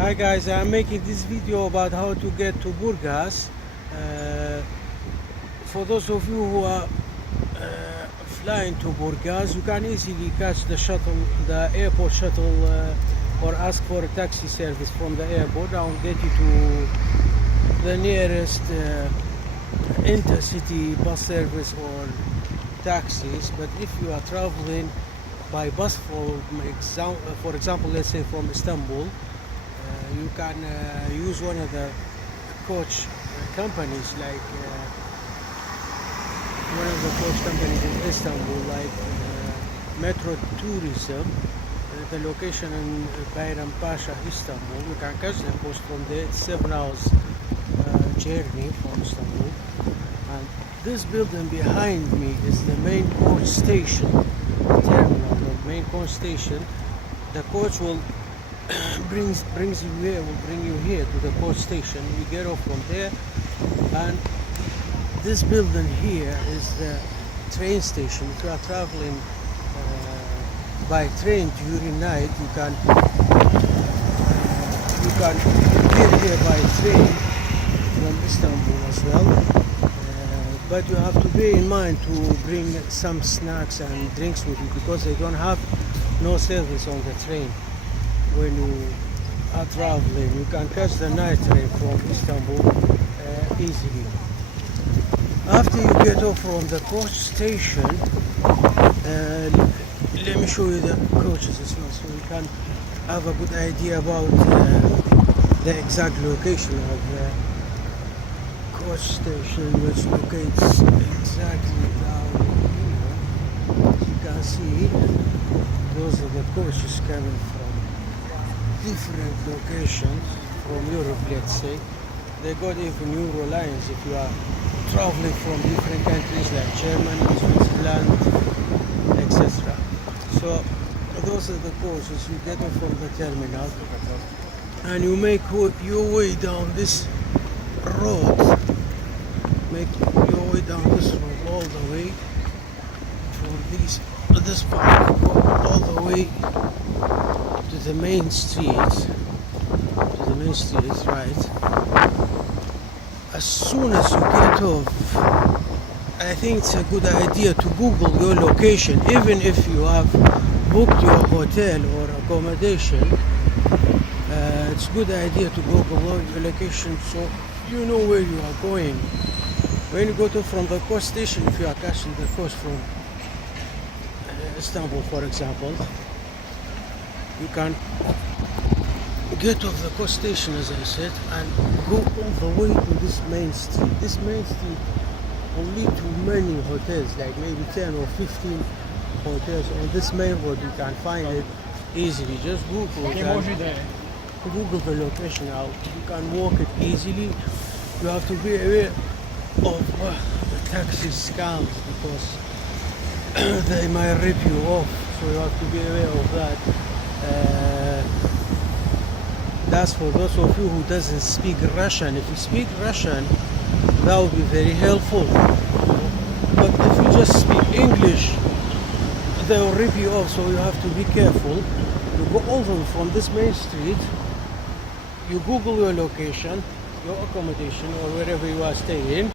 Hi guys, I'm making this video about how to get to Burgas. For those of you who are flying to Burgas, you can easily catch the shuttle, the airport shuttle, or ask for a taxi service from the airport. I will get you to the nearest intercity bus service or taxis. But if you are traveling by bus, for example, let's say from Istanbul, you can use one of the coach companies, like one of the coach companies in Istanbul, like Metro Tourism. The location in Bayrampaşa, Istanbul. You can catch the coach from there. It's 7 hours journey from Istanbul. And this building behind me is the main coach station, the terminal, the main coach station. The coach will brings you here, will bring you here to the coach station. You get off from there, and this building here is the train station. If you are traveling by train during night, you can get here by train from Istanbul as well. But you have to bear in mind to bring some snacks and drinks with you, because they don't have no service on the train. When you are traveling, you can catch the night train from Istanbul easily. After you get off from the coach station, let me show you the coaches as well, so you can have a good idea about the exact location of the coach station, which locates exactly down here. As you can see, those are the coaches coming from different locations from Europe, let's say. They got even Euro lines if you are traveling from different countries like Germany, Switzerland, etc. So those are the coaches. You get them from the terminal and you make your way down this road. Make your way down this road all the way from this part, all the way to the main street, right? As soon as you get off, I think it's a good idea to Google your location, even if you have booked your hotel or accommodation. It's a good idea to Google your location so you know where you are going. When you go from the coach station, if you are catching the coach from Istanbul, for example, you can get off the coach station, as I said, and go all the way to this main street. This main street will lead to many hotels, like maybe 10 or 15 hotels on this main road. You can find it easily. Just Google the location out. You can walk it easily. You have to be aware of the taxi scams, because they might rip you off. So you have to be aware of that. That's for those of you who doesn't speak Russian. If you speak Russian, that would be very helpful. But if you just speak English, they'll rip you off. So you have to be careful. You go over from this main street. You Google your location, your accommodation, or wherever you are staying.